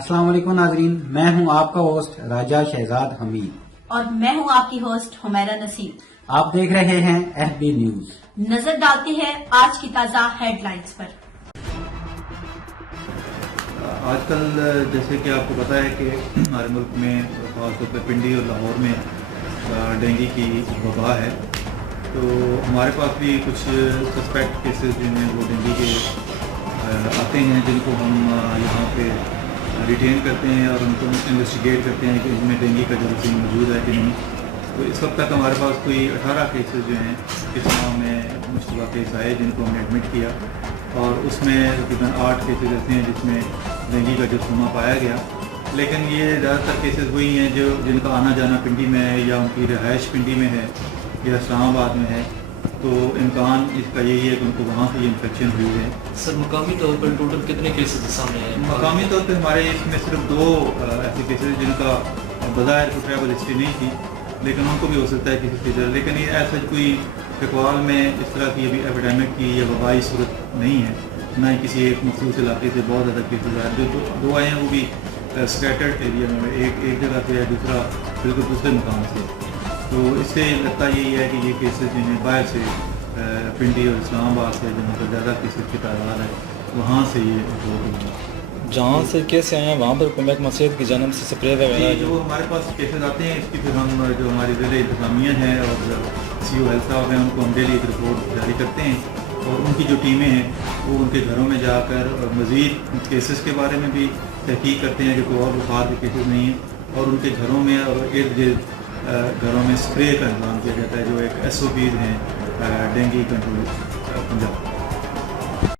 अस्सलाम वालेकुम नाजरीन, मैं हूं आपका होस्ट राजा शहजाद हमीद और मैं हूं आपकी होस्ट हुमैरा नसीम। आप देख रहे हैं FB न्यूज। नजर डालते हैं आज की ताजा हेडलाइंस पर। आजकल जैसे कि आपको पता है कि हमारे मुल्क में खासतौर पर पिंडी और लाहौर में डेंगू की वबा है, तो हमारे पास भी कुछ सस्पेक्ट केसेस जो हैं वो डेंगू के आते हैं, जिनको हम यहाँ पे रिटेन करते हैं और उनको इन्वेस्टिगेट करते हैं कि इनमें डेंगू का जरासीम मौजूद है कि नहीं। तो इस वक्त तक हमारे पास कोई 18 केसेस जो हैं इस माह में मुश्तबा केस आए जिनको हमने एडमिट किया, और उसमें तकरीबन 8 केसेस ऐसे हैं जिसमें डेंगू का जरासीम पाया गया। लेकिन ये ज़्यादातर केसेस वही हैं जो जिनका आना जाना पिंडी में है या उनकी रिहाइश पिंडी में है या इस्लामाबाद में है, तो इम्कान इसका यही है कि उनको वहाँ से ये इन्फेक्शन हुई है। सर मुकामी तौर पर टोटल कितने केसेस सामने आए? मकामी तौर पर हमारे इसमें सिर्फ 2 ऐसे केसेस जिनका बज़ाहिर कोई ट्रैवल हिस्ट्री नहीं थी, लेकिन उनको भी हो सकता है किसी की तरह, लेकिन ये ऐसा कोई फिकवाल में इस तरह की अभी एपिडेमिक की या वबाई सूरत नहीं है, ना ही किसी एक मखसूस इलाके से बहुत ज़्यादा केसेस आए। जो 2 आए हैं वो भी स्कैटर्ड एरिया में, एक जगह से है, दूसरा बिल्कुल दूसरे मकाम से। तो इससे लगता यही है कि ये केसेस जो हैं बाहर से पिंडी और इस्लामाबाद से जहाँ पर ज़्यादा केसेस की तादाद है वहाँ से ये हो गई है। जहाँ से केस आए हैं वहाँ पर महकमा मसीहत की जानब से स्प्रे वगैरह जो हमारे पास केसेस आते हैं इसकी फिर हम जो हमारी ज़िले इंतज़ामिया हैं और CO हेल्थ साहब हैं उनको हम डेली एक रिपोर्ट जारी करते हैं, और उनकी जो टीमें हैं वो उनके घरों में जाकर और मज़ीद केसेस के बारे में भी तहकीक करते हैं कि कोई और बुखार के केसेस नहीं हैं, और उनके घरों में और इर्द गिर्द घरों में स्प्रे का इंतजाम किया जाता है, जो एक SOPs हैं डेंगू कंट्रोल पंजाब।